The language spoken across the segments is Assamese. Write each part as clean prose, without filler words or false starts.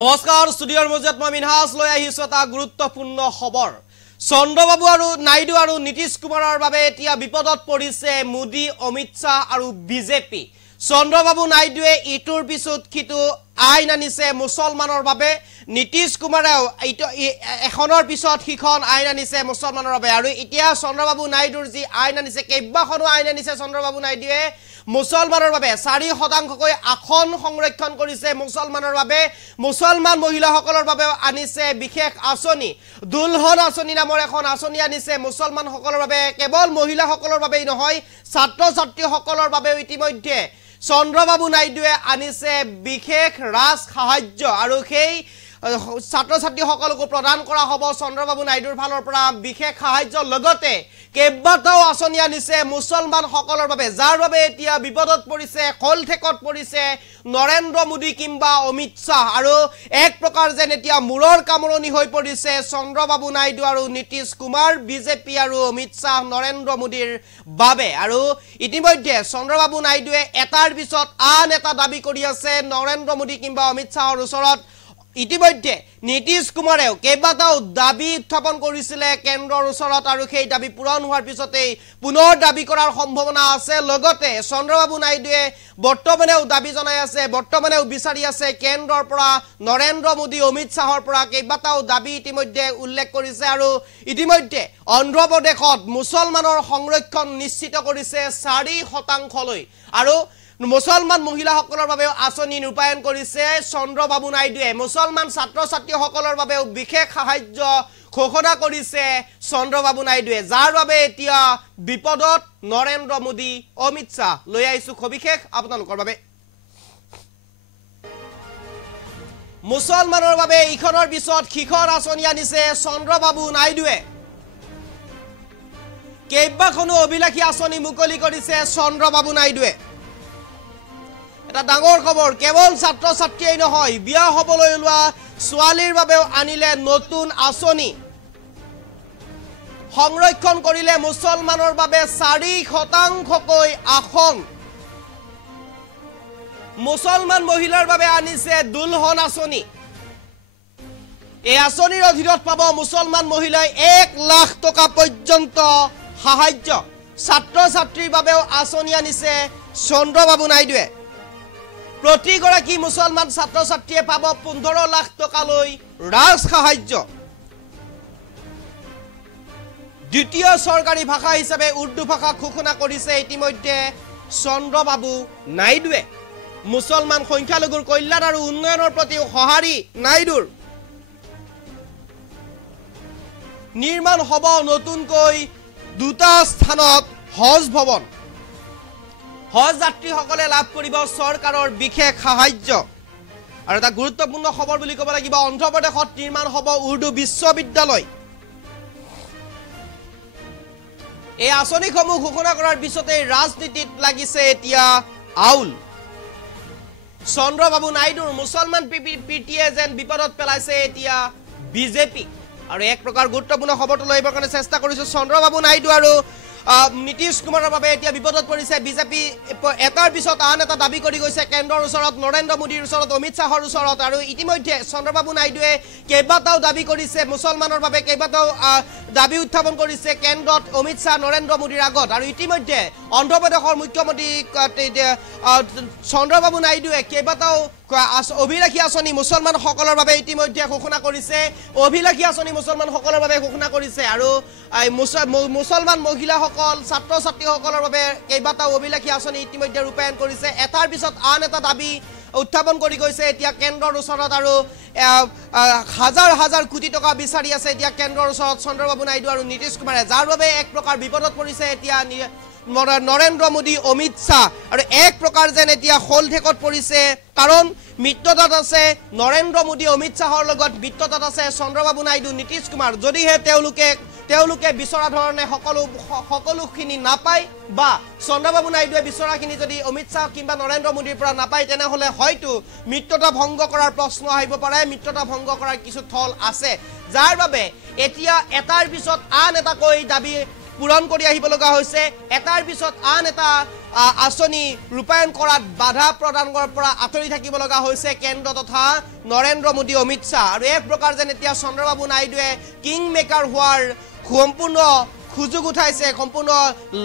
নমস্কাৰ ষ্টুডিঅ'ৰ মজত মই মিনহাজ লৈ আহিছো এটা গুৰুত্বপূৰ্ণ খবৰ চন্দ্ৰবাবু আৰু নাইডু আৰু নীতিশ কুমাৰৰ বাবে এতিয়া বিপদত পৰিছে মোদী অমিত শাহ আৰু বিজেপি চন্দ্ৰবাবু নাইডুৱে ইটোৰ পিছত কিটো আইন আনিছে মুছলমানৰ বাবে নীতিশ কুমাৰেও এখনৰ পিছত সিখন আইন আনিছে মুছলমানৰ বাবে আৰু এতিয়া চন্দ্ৰবাবু নাইডুৰ যি আইন আনিছে কেইবাখনো আইন আনিছে চন্দ্ৰবাবু নাইডুৱে মুছলমানৰ বাবে 4% আসন সংৰক্ষণ কৰিছে মুছলমানৰ বাবে মুছলমান মহিলাসকলৰ বাবে আনিছে বিশেষ আঁচনি দুলহন আঁচনি নামৰ এখন আঁচনি আনিছে মুছলমানসকলৰ বাবে কেৱল মহিলাসকলৰ বাবেই নহয় ছাত্ৰ ছাত্ৰীসকলৰ বাবে ইতিমধ্যে চন্দ্ৰবাবু নাইডুৱে আনিছে বিশেষ ৰাজ সাহায্য আৰু সেই ছাত্ৰ ছাত্ৰীসকলক প্ৰদান কৰা হ'ব চন্দ্ৰবাবু নাইডুৰ ফালৰ পৰা বিশেষ সাহায্য লগতে কেইবাটাও আঁচনি আনিছে মুছলমানসকলৰ বাবে যাৰ বাবে এতিয়া বিপদত পৰিছে খলঠেকত পৰিছে নৰেন্দ্ৰ মোদী কিংবা অমিত শাহ আৰু এক প্ৰকাৰ যেন এতিয়া মূৰৰ কামৰণি হৈ পৰিছে চন্দ্ৰবাবু নাইডু আৰু নীতিশ কুমাৰ বিজেপি আৰু অমিত শাহ নৰেন্দ্ৰ মোদীৰ বাবে আৰু ইতিমধ্যে চন্দ্ৰবাবু নাইডুৱে এটাৰ পিছত আন এটা দাবী কৰি আছে নৰেন্দ্ৰ মোদী কিংবা অমিত শাহৰ ওচৰত ইতিমধ্যে নীতিশ কুমাৰেও কেইবাটাও দাবী উত্থাপন কৰিছিলে কেন্দ্ৰৰ ওচৰত আৰু সেই দাবী পূৰণ হোৱাৰ পিছতেই পুনৰ দাবী কৰাৰ সম্ভাৱনা আছে লগতে চন্দ্ৰবাবু নাইডুৱে বৰ্তমানেও দাবী জনাই আছে বৰ্তমানেও বিচাৰি আছে কেন্দ্ৰৰ পৰা নৰেন্দ্ৰ মোদী অমিত শাহৰ পৰা কেইবাটাও দাবী ইতিমধ্যে উল্লেখ কৰিছে আৰু ইতিমধ্যে অন্ধ্ৰ প্ৰদেশত মুছলমানৰ সংৰক্ষণ নিশ্চিত কৰিছে 4% আৰু মুছলমান মহিলাসকলৰ বাবে আঁচনি ৰূপায়ণ কৰিছে চন্দ্ৰবাবু নাইডুৱে মুছলমান ছাত্ৰ ছাত্ৰীসকলৰ বাবে বিশেষ সাহায্য ঘোষণা কৰিছে চন্দ্ৰবাবু নাইডুৱে যাৰ বাবে এতিয়া বিপদত নৰেন্দ্ৰ মোদী অমিত শাহ লৈ আহিছো সবিশেষ আপোনালোকৰ বাবে মুছলমানৰ বাবে ইখনৰ পিছত সিখৰ আঁচনি আনিছে চন্দ্ৰবাবু নাইডুৱে কেইবাখনো অভিলাষী আঁচনি মুকলি কৰিছে চন্দ্ৰবাবু নাইডুৱে এটা ডাঙৰ খবৰ কেৱল ছাত্ৰ ছাত্ৰীয়ে নহয় বিয়া হ'বলৈ লোৱা ছোৱালীৰ বাবেও আনিলে নতুন আঁচনি সংৰক্ষণ কৰিলে মুছলমানৰ বাবে 4% আসন মুছলমান মহিলাৰ বাবে আনিছে দুলহন আঁচনি এই আঁচনিৰ অধীনত পাব মুছলমান মহিলাই 1 লাখ টকা পৰ্যন্ত সাহায্য ছাত্ৰ ছাত্ৰীৰ বাবেও আঁচনি আনিছে চন্দ্ৰবাবু নাইডুৱে প্ৰতিগৰাকী মুছলমান ছাত্ৰ ছাত্ৰীয়ে পাব 15 লাখ টকালৈ ৰাজ সাহায্য দ্বিতীয় চৰকাৰী ভাষা হিচাপে উৰ্দু ভাষা ঘোষণা কৰিছে ইতিমধ্যে চন্দ্ৰবাবু নাইডুৱে মুছলমান সংখ্যালঘুৰ কল্যাণ আৰু উন্নয়নৰ প্ৰতি সঁহাৰি নাইডুৰ নিৰ্মাণ হ'ব নতুনকৈ দুটা স্থানত হজ ভৱন হজ যাত্ৰীসকলে লাভ কৰিব চৰকাৰৰ বিশেষ সাহায্য আৰু এটা গুৰুত্বপূৰ্ণ খবৰ বুলি ক'ব লাগিব অন্ধ্ৰ প্ৰদেশত নিৰ্মাণ হ'ব উৰ্দু বিশ্ববিদ্যালয় এই আঁচনিসমূহ ঘোষণা কৰাৰ পিছতে ৰাজনীতিত লাগিছে এতিয়া আউল চন্দ্ৰবাবু নাইডুৰ মুছলমান প্ৰীতিয়ে যেন বিপদত পেলাইছে এতিয়া বিজেপি আৰু এক প্ৰকাৰ গুৰুত্বপূৰ্ণ খবৰটো লৈ আহিবৰ কাৰণে চেষ্টা কৰিছো চন্দ্ৰবাবু নাইডু আৰু নীতিশ কুমাৰৰ বাবে এতিয়া বিপদত পৰিছে বিজেপি এটাৰ পিছত আন এটা দাবী কৰি গৈছে কেন্দ্ৰৰ ওচৰত নৰেন্দ্ৰ মোদীৰ ওচৰত অমিত শাহৰ ওচৰত আৰু ইতিমধ্যে চন্দ্ৰবাবু নাইডুৱে কেইবাটাও দাবী কৰিছে মুছলমানৰ বাবে কেইবাটাও দাবী উত্থাপন কৰিছে কেন্দ্ৰত অমিত শাহ নৰেন্দ্ৰ মোদীৰ আগত আৰু ইতিমধ্যে অন্ধ্ৰ প্ৰদেশৰ মুখ্যমন্ত্ৰী চন্দ্ৰবাবু নাইডুৱে কেইবাটাও অভিলাষী আঁচনি মুছলমানসকলৰ বাবে ইতিমধ্যে ঘোষণা কৰিছে অভিলাষী আঁচনি মুছলমানসকলৰ বাবে ঘোষণা কৰিছে আৰু মুছলমান মহিলাসকল ছাত্ৰ ছাত্ৰীসকলৰ বাবে কেইবাটাও অভিলাষী আঁচনি ইতিমধ্যে ৰূপায়ণ কৰিছে এটাৰ পিছত আন এটা দাবী উত্থাপন কৰি গৈছে এতিয়া কেন্দ্ৰৰ ওচৰত আৰু হাজাৰ হাজাৰ কোটি টকা বিচাৰি আছে এতিয়া কেন্দ্ৰৰ ওচৰত চন্দ্ৰবাবু নাইডু আৰু নীতিশ কুমাৰে যাৰ বাবে এক প্ৰকাৰ বিপদত পৰিছে এতিয়া নৰেন্দ্ৰ মোদী অমিত শাহ আৰু এক প্ৰকাৰ যেন এতিয়া খলঠেকত পৰিছে কাৰণ মিত্ৰতাত আছে নৰেন্দ্ৰ মোদী অমিত শাহৰ লগত মিত্ৰতাত আছে চন্দ্ৰবাবু নাইডু নীতিশ কুমাৰ যদিহে তেওঁলোকে বিচৰা ধৰণে সকলোখিনি নাপায় বা চন্দ্ৰবাবু নাইডুৱে বিচৰাখিনি যদি অমিত শাহ কিংবা নৰেন্দ্ৰ মোদীৰ পৰা নাপায় তেনেহ'লে হয়তো মিত্ৰতা ভংগ কৰাৰ প্ৰশ্ন আহিব পাৰে মিত্ৰতা ভংগ কৰাৰ কিছু থল আছে যাৰ বাবে এতিয়া এটাৰ পিছত আন এটাকৈ দাবী পূৰণ কৰি আহিব লগা হৈছে এটাৰ পিছত আন এটা আঁচনি ৰূপায়ণ কৰাত বাধা প্ৰদানৰ পৰা আঁতৰি থাকিব লগা হৈছে কেন্দ্ৰ তথা নৰেন্দ্ৰ মোদী অমিত শ্বাহ আৰু এক প্ৰকাৰ যেন এতিয়া চন্দ্ৰবাবু নাইডুৱে কিং মেকাৰ হোৱাৰ সম্পূৰ্ণ সুযোগ উঠাইছে সম্পূৰ্ণ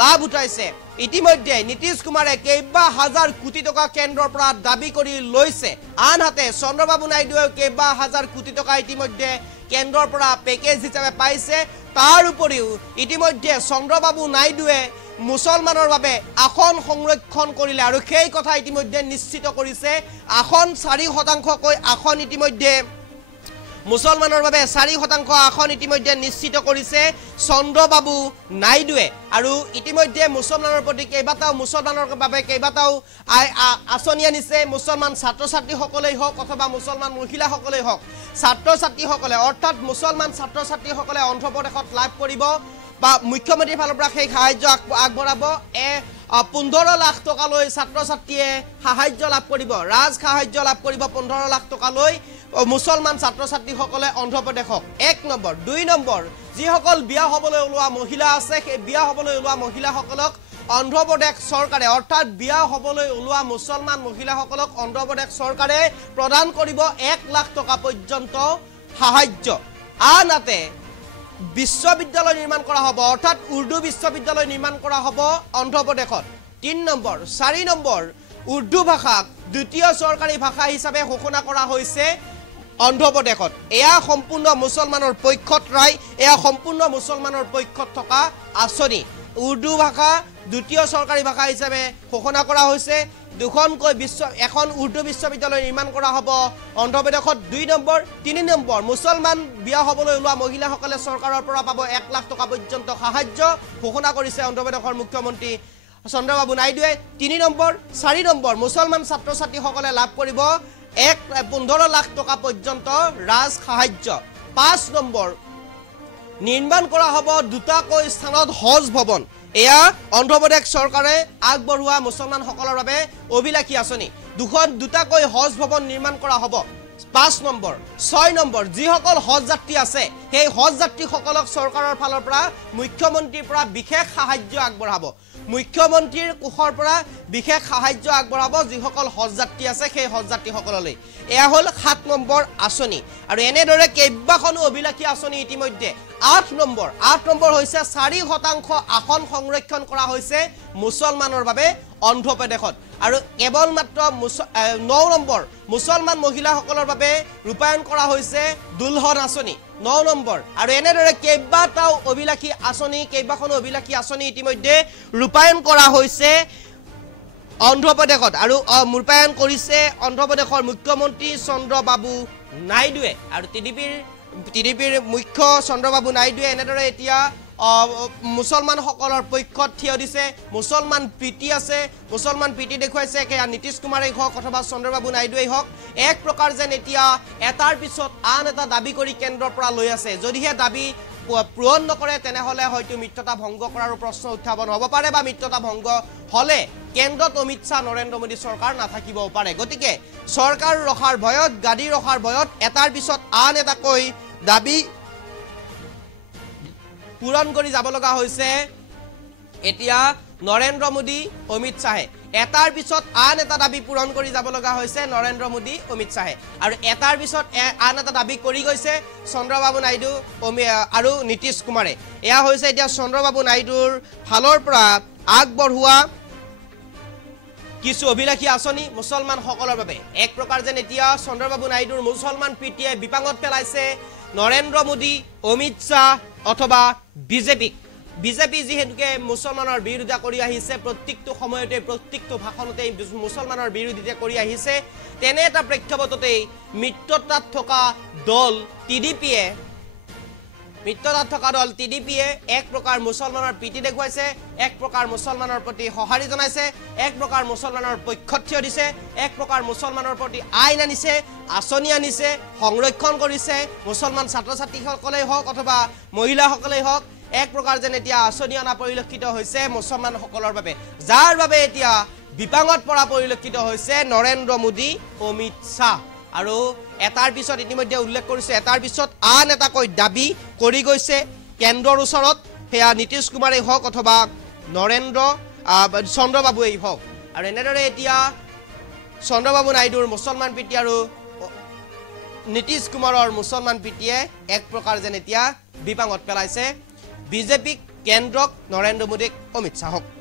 লাভ উঠাইছে ইতিমধ্যে নীতিশ কুমাৰে কেইবা হাজাৰ কোটি টকা কেন্দ্ৰৰ পৰা দাবী কৰি লৈছে আনহাতে চন্দ্ৰবাবু নাইডুৱে কেইবা হাজাৰ কোটি টকা ইতিমধ্যে কেন্দ্ৰৰ পৰা পেকেজ হিচাপে পাইছে তাৰ উপৰিও ইতিমধ্যে চন্দ্ৰবাবু নাইডুৱে মুছলমানৰ বাবে আসন সংৰক্ষণ কৰিলে আৰু সেই কথা ইতিমধ্যে নিশ্চিত কৰিছে আসন 4% আসন ইতিমধ্যে মুছলমানৰ বাবে 4% আসন ইতিমধ্যে নিশ্চিত কৰিছে চন্দ্ৰবাবু নাইডুৱে আৰু ইতিমধ্যে মুছলমানৰ প্ৰতি কেইবাটাও মুছলমানৰ বাবে কেইবাটাও আঁচনি আনিছে মুছলমান ছাত্ৰ ছাত্ৰীসকলেই হওক অথবা মুছলমান মহিলাসকলেই হওক ছাত্ৰ ছাত্ৰীসকলে অৰ্থাৎ মুছলমান ছাত্ৰ ছাত্ৰীসকলে অন্ধ্ৰপ্ৰদেশত লাভ কৰিব বা মুখ্যমন্ত্ৰীৰ ফালৰ পৰা সেই সাহায্য আগবঢ়াব 15 লাখ টকালৈ ছাত্ৰ ছাত্ৰীয়ে সাহায্য লাভ কৰিব ৰাজ সাহায্য লাভ কৰিব 15 লাখ টকালৈ মুছলমান ছাত্ৰ ছাত্ৰীসকলে অন্ধ্ৰপ্ৰদেশক 1 নম্বৰ 2 নম্বৰ যিসকল বিয়া হ'বলৈ ওলোৱা মহিলা আছে সেই বিয়া হ'বলৈ ওলোৱা মহিলাসকলক অন্ধ্ৰপ্ৰদেশ চৰকাৰে অৰ্থাৎ বিয়া হ'বলৈ ওলোৱা মুছলমান মহিলাসকলক অন্ধ্ৰপ্ৰদেশ চৰকাৰে প্ৰদান কৰিব 1 লাখ টকা পৰ্যন্ত সাহায্য আনহাতে বিশ্ববিদ্যালয় নিৰ্মাণ কৰা হ'ব অৰ্থাৎ উৰ্দু বিশ্ববিদ্যালয় নিৰ্মাণ কৰা হ'ব অন্ধ্ৰপ্ৰদেশত 3 নম্বৰ 4 নম্বৰ উৰ্দু ভাষাক দ্বিতীয় চৰকাৰী ভাষা হিচাপে ঘোষণা কৰা হৈছে অন্ধ্ৰপ্ৰদেশত এয়া সম্পূৰ্ণ মুছলমানৰ পক্ষত ৰায় এয়া সম্পূৰ্ণ মুছলমানৰ পক্ষত থকা আঁচনি উৰ্দু ভাষা দ্বিতীয় চৰকাৰী ভাষা হিচাপে ঘোষণা কৰা হৈছে দুখনকৈ এখন উৰ্দু বিশ্ববিদ্যালয় নিৰ্মাণ কৰা হ'ব অন্ধ্ৰপ্ৰদেশত 2 নম্বৰ 3 নম্বৰ মুছলমান বিয়া হ'বলৈ ওলোৱা মহিলাসকলে চৰকাৰৰ পৰা পাব 1 লাখ টকা পৰ্যন্ত সাহায্য ঘোষণা কৰিছে অন্ধ্ৰপ্ৰদেশৰ মুখ্যমন্ত্ৰী চন্দ্ৰবাবু নাইডুৱে 3 নম্বৰ 4 নম্বৰ মুছলমান ছাত্ৰ ছাত্ৰীসকলে লাভ কৰিব 15 লাখ টকা পৰ্যন্ত ৰাজ সাহায্য 5 নম্বৰ নিৰ্মাণ কৰা হ'ব দুটাকৈ স্থানত হজ ভৱন এয়া অন্ধ্ৰপ্ৰদেশ চৰকাৰে আগবঢ়োৱা মুছলমানসকলৰ বাবে অভিলাষী আঁচনি দুটাকৈ হজ ভৱন নিৰ্মাণ কৰা হ'ব 5 নম্বৰ 6 নম্বৰ যিসকল হজ যাত্ৰী আছে সেই হজ যাত্ৰীসকলক চৰকাৰৰ ফালৰ পৰা মুখ্যমন্ত্ৰীৰ পৰা বিশেষ সাহায্য আগবঢ়াব মুখ্যমন্ত্ৰীৰ কোষৰ পৰা বিশেষ সাহায্য আগবঢ়াব যিসকল হজ যাত্ৰী আছে সেই হজ যাত্ৰীসকললৈ এয়া হ'ল 7 নম্বৰ আঁচনি আৰু এনেদৰে কেইবাখনো অভিলাষী আঁচনি ইতিমধ্যে 8 নম্বৰ হৈছে 4% আসন সংৰক্ষণ কৰা হৈছে মুছলমানৰ বাবে অন্ধ্ৰপ্ৰদেশত আৰু কেৱল মাত্ৰ 9 নম্বৰ মুছলমান মহিলাসকলৰ বাবে ৰূপায়ণ কৰা হৈছে দুলহন আঁচনি 9 নম্বৰ আৰু এনেদৰে কেইবাটাও অভিলাষী আঁচনি কেইবাখনো অভিলাষী আঁচনি ইতিমধ্যে ৰূপায়ণ কৰা হৈছে অন্ধ্ৰপ্ৰদেশত আৰু ৰূপায়ণ কৰিছে অন্ধ্ৰপ্ৰদেশৰ মুখ্যমন্ত্ৰী চন্দ্ৰবাবু নাইডুৱে আৰু টিডিপিৰ মুখ্য চন্দ্ৰবাবু নাইডুৱে এনেদৰে এতিয়া মুছলমানসকলৰ পক্ষত থিয় দিছে মুছলমান প্ৰীতি আছে মুছলমান প্ৰীতি দেখুৱাইছে কেয়া নীতিশ কুমাৰেই হওক অথবা চন্দ্ৰবাবু নাইডুৱেই হওক এক প্ৰকাৰ যেন এতিয়া এটাৰ পিছত আন এটা দাবী কৰি কেন্দ্ৰৰ পৰা লৈ আছে যদিহে দাবী পূৰণ নকৰে তেনেহ'লে হয়তো মিত্ৰতা ভংগ কৰাৰ প্ৰশ্ন উত্থাপন হ'ব পাৰে বা মিত্ৰতা ভংগ হ'লে কেন্দ্ৰত অমিত শ্বাহ নৰেন্দ্ৰ মোদী চৰকাৰ নাথাকিবও পাৰে গতিকে চৰকাৰ ৰখাৰ ভয়ত গাদী ৰখাৰ ভয়ত এটাৰ পিছত আন এটাকৈ দাবী পূৰণ কৰি যাব লগা হৈছে এতিয়া নৰেন্দ্ৰ মোদী অমিত শ্বাহে এটাৰ পিছত আন এটা দাবী পূৰণ কৰি যাব লগা হৈছে নৰেন্দ্ৰ মোদী অমিত শ্বাহে আৰু এটাৰ পিছত আন এটা দাবী কৰি গৈছে চন্দ্ৰবাবু নাইডু আৰু নীতিশ কুমাৰে এয়া হৈছে এতিয়া চন্দ্ৰবাবু নাইডুৰ ফালৰ পৰা আগবঢ়োৱা কিছু অভিলাষী আঁচনি মুছলমানসকলৰ বাবে এক প্ৰকাৰ যেন এতিয়া চন্দ্ৰবাবু নাইডুৰ মুছলমান প্ৰীতিয়ে বিপাঙত পেলাইছে নৰেন্দ্ৰ মোদী অমিত শ্বাহ অথবা বিজেপি যিহেতুকে মুছলমানৰ বিৰোধিতা কৰি আহিছে প্ৰত্যেকটো সময়তে প্ৰত্যেকটো ভাষণতে মুছলমানৰ বিৰোধিতা কৰি আহিছে তেনে এটা প্ৰেক্ষাপটতেই মিত্ৰতাত থকা দল টিডিপিয়ে এক প্ৰকাৰ মুছলমানৰ প্ৰীতি দেখুৱাইছে এক প্ৰকাৰ মুছলমানৰ প্ৰতি সঁহাৰি জনাইছে এক প্ৰকাৰ মুছলমানৰ পক্ষত থিয় দিছে এক প্ৰকাৰ মুছলমানৰ প্ৰতি আইন আনিছে আঁচনি আনিছে সংৰক্ষণ কৰিছে মুছলমান ছাত্ৰ ছাত্ৰীসকলেই হওক অথবা মহিলাসকলেই হওক এক প্ৰকাৰ যেন এতিয়া আঁচনি অনা পৰিলক্ষিত হৈছে মুছলমানসকলৰ বাবে যাৰ বাবে এতিয়া বিপাঙত পৰা পৰিলক্ষিত হৈছে নৰেন্দ্ৰ মোদী অমিত শ্বাহ আৰু এটাৰ পিছত ইতিমধ্যে উল্লেখ কৰিছে এটাৰ পিছত আন এটাকৈ দাবী কৰি গৈছে কেন্দ্ৰৰ ওচৰত সেয়া নীতিশ কুমাৰেই হওক অথবা চন্দ্ৰবাবুৱেই হওক আৰু এনেদৰে এতিয়া চন্দ্ৰবাবু নাইডুৰ মুছলমান প্ৰীতি আৰু নীতিশ কুমাৰৰ মুছলমান প্ৰীতিয়ে এক প্ৰকাৰ যেন এতিয়া বিপাঙত পেলাইছে বিজেপিক কেন্দ্ৰক নৰেন্দ্ৰ মোদীক অমিত শ্বাহক